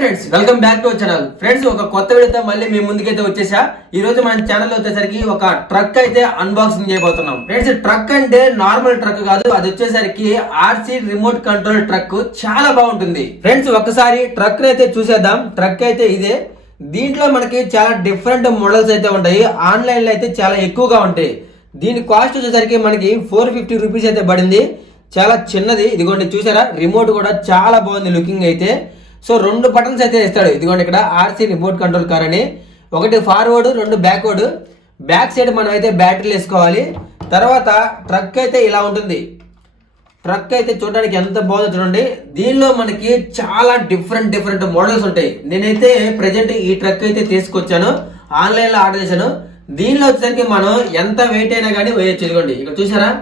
Friends, welcome back to our channel. Friends, ఒక కొత్త వీడియోతో మళ్ళీ మీ ముందుకైతే వచ్చేసా. ఈ రోజు మన ఛానల్ వచ్చేసరికి ఒక ట్రక్ అయితే అన్బాక్సింగ్ చేయబోతున్నాం. ఫ్రెండ్స్, ట్రక్ అంటే నార్మల్ ట్రక్ కాదు, అది వచ్చేసరికి ఆర్సీ రిమోట్ కంట్రోల్ ట్రక్. చాలా బాగుంటుంది. ఫ్రెండ్స్, ఒకసారి ట్రక్ అయితే చూసేద్దాం. ట్రక్ అయితే ఇదే. దీంట్లో మనకి చాలా డిఫరెంట్ మోడల్స్ అయితే ఉంటాయి. ఆన్లైన్ లో అయితే చాలా ఎక్కువగా ఉంటాయి. దీని కాస్ట్ వచ్చేసరికి మనకి 450 రూపీస్ అయితే పడింది. చాలా చిన్నది. ఇదిగోండి, చూసారా, రిమోట్ కూడా చాలా బాగుంది లుకింగ్ అయితే. సో 2 బటన్స్ అయితే ఇస్తాడు. ఇదిగోండి, ఇక్కడ ఆర్సీ రిమోట్ కంట్రోల్ కార్ అని, ఒకటి ఫార్వర్డ్, 2 బ్యాక్వర్డ్. బ్యాక్ సైడ్ మనం అయితే బ్యాటరీలు వేసుకోవాలి. తర్వాత ట్రక్ అయితే ఇలా ఉంటుంది. ట్రక్ అయితే చూడడానికి ఎంత బాగుందో చూడండి. దీనిలో మనకి చాలా డిఫరెంట్ మోడల్స్ ఉంటాయి. నేనైతే ప్రెజెంట్ ఈ ట్రక్ అయితే తీసుకొచ్చాను, ఆన్లైన్ లో ఆర్డర్ చేశాను. దీనిలో వచ్చేసరికి మనం ఎంత వెయిట్ అయినా కానీ వేయచ్చు. ఇదిగోండి, ఇక్కడ చూసారా,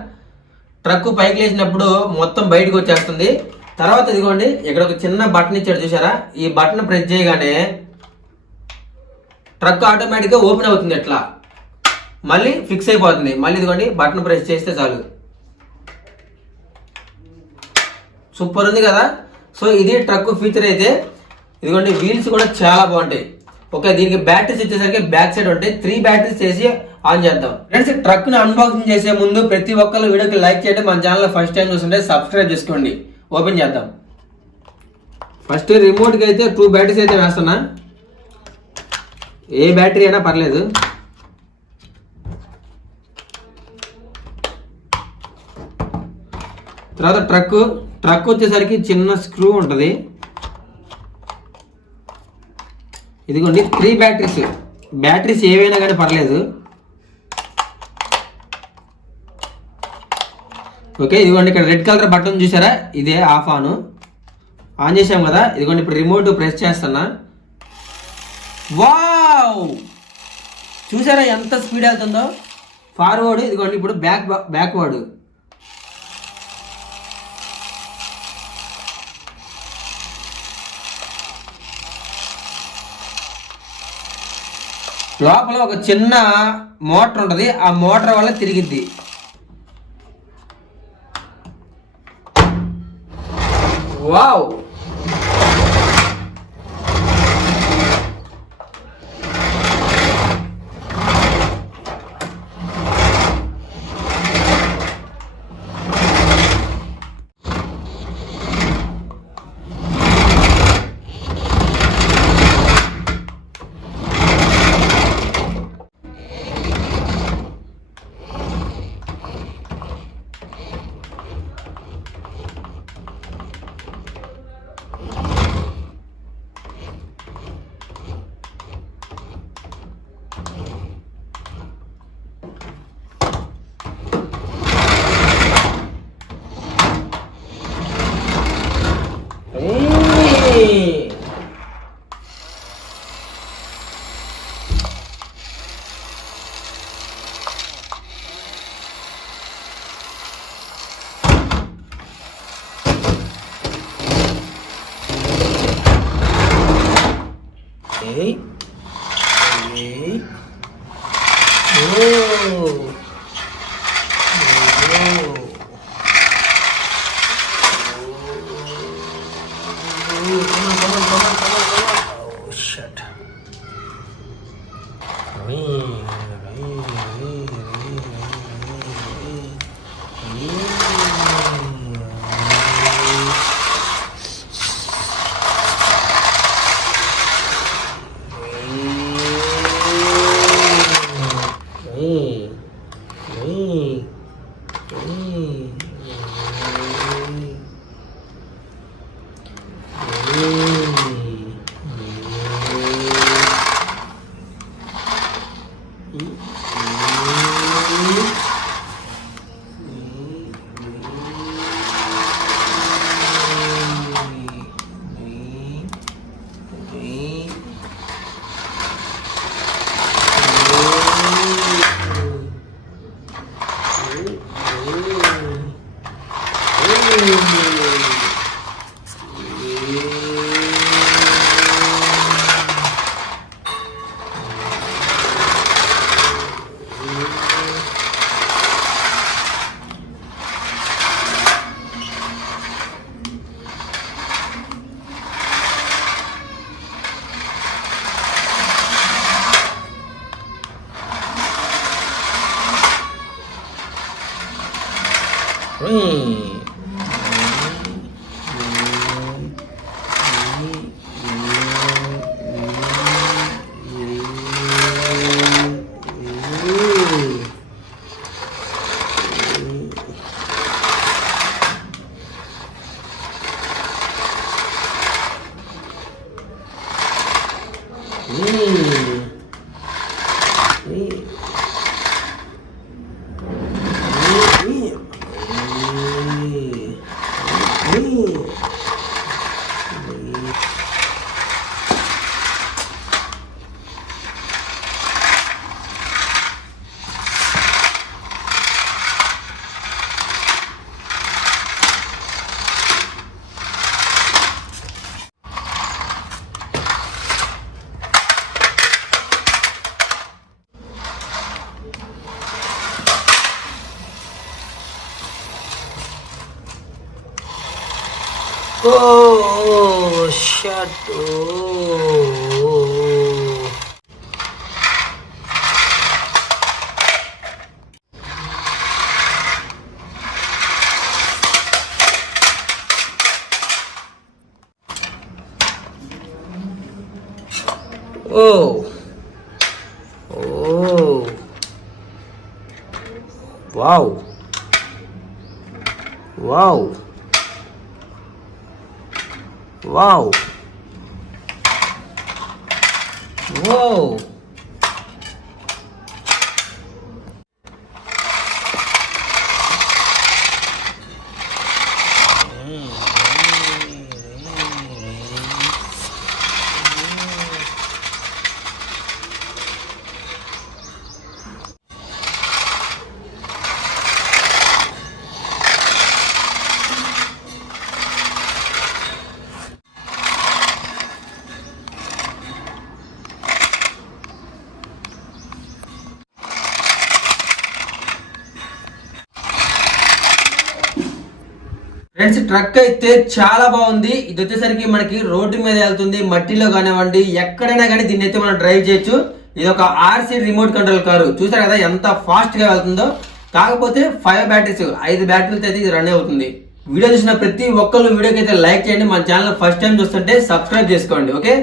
ట్రక్ పైకి లేచినప్పుడు మొత్తం బయటకు వచ్చేస్తుంది. తర్వాత ఇదిగోండి, ఇక్కడ ఒక చిన్న బటన్ ఇచ్చాడు, చూసారా. ఈ బటన్ ప్రెస్ చేయగానే ట్రక్ ఆటోమేటిక్ గా ఓపెన్ అవుతుంది. ఎట్లా మళ్ళీ ఫిక్స్ అయిపోతుంది. మళ్ళీ ఇదిగోండి, బటన్ ప్రెస్ చేస్తే చాలు. సూపర్ ఉంది కదా. సో ఇది ట్రక్ ఫీచర్ అయితే. ఇదిగోండి, వీల్స్ కూడా చాలా బాగుంటాయి. ఓకే, దీనికి బ్యాటరీస్ వచ్చేసరికి బ్యాక్ సైడ్ ఉంటాయి. 3 బ్యాటరీస్ చేసి ఆన్ చేద్దాం. ఫ్రెండ్స్, ట్రక్ ని అన్బాక్సింగ్ చేసే ముందు ప్రతి ఒక్కరు వీడియోకి లైక్ చేయండి. మన ఛానల్ ఫస్ట్ టైం చూస్తుంటే సబ్స్క్రైబ్ చేసుకోండి. ఓపెన్ చేద్దాం. ఫస్ట్ రిమోట్ కి అయితే 2 బ్యాటరీస్ అయితే వేస్తున్నా. ఏ బ్యాటరీ అయినా పర్లేదు. తర్వాత ట్రక్ వచ్చేసరికి చిన్న స్క్రూ ఉంటుంది. ఇదిగోండి, 3 బ్యాటరీస్ ఏవైనా కానీ పర్లేదు. ఓకే, ఇదిగోండి, ఇక్కడ రెడ్ కలర్ బటన్ చూసారా, ఇదే ఆఫ్ ఆన్ చేసాం కదా. ఇదిగోండి, ఇప్పుడు రిమోట్ ప్రెస్ చేస్తున్నా. వావ్, చూసారా ఎంత స్పీడ్ వెళ్తుందో. ఫార్వర్డ్, ఇదిగోండి, ఇప్పుడు బ్యాక్వర్డ్. లోపల ఒక చిన్న మోటార్ ఉంటుంది. ఆ మోటార్ వల్ల తిరిగిద్ది. Wow, Oh, shut. Oh. Oh. Oh. Wow. Wow. Wow. Whoa. Friends truck అయితే చాలా బాగుంది. ఇది వచ్చేసరికి మనకి రోడ్డు మీద వెళ్తుంది, మట్టిలో కానివ్వండి, ఎక్కడైనా కానీ దీన్ని అయితే మనం డ్రైవ్ చేయొచ్చు. ఇది ఒక ఆర్సీ రిమోట్ కంట్రోల్ కారు. చూసారు కదా ఎంత ఫాస్ట్ గా వెళ్తుందో. కాకపోతే 5 బ్యాటరీస్ 5 బ్యాటరీలతో అయితే ఇది రన్ అవుతుంది. వీడియో చూసిన ప్రతి ఒక్కరు వీడియోకి అయితే లైక్ చేయండి. మన ఛానల్ ఫస్ట్ టైం చూస్తుంటే సబ్స్క్రైబ్ చేసుకోండి. ఓకే.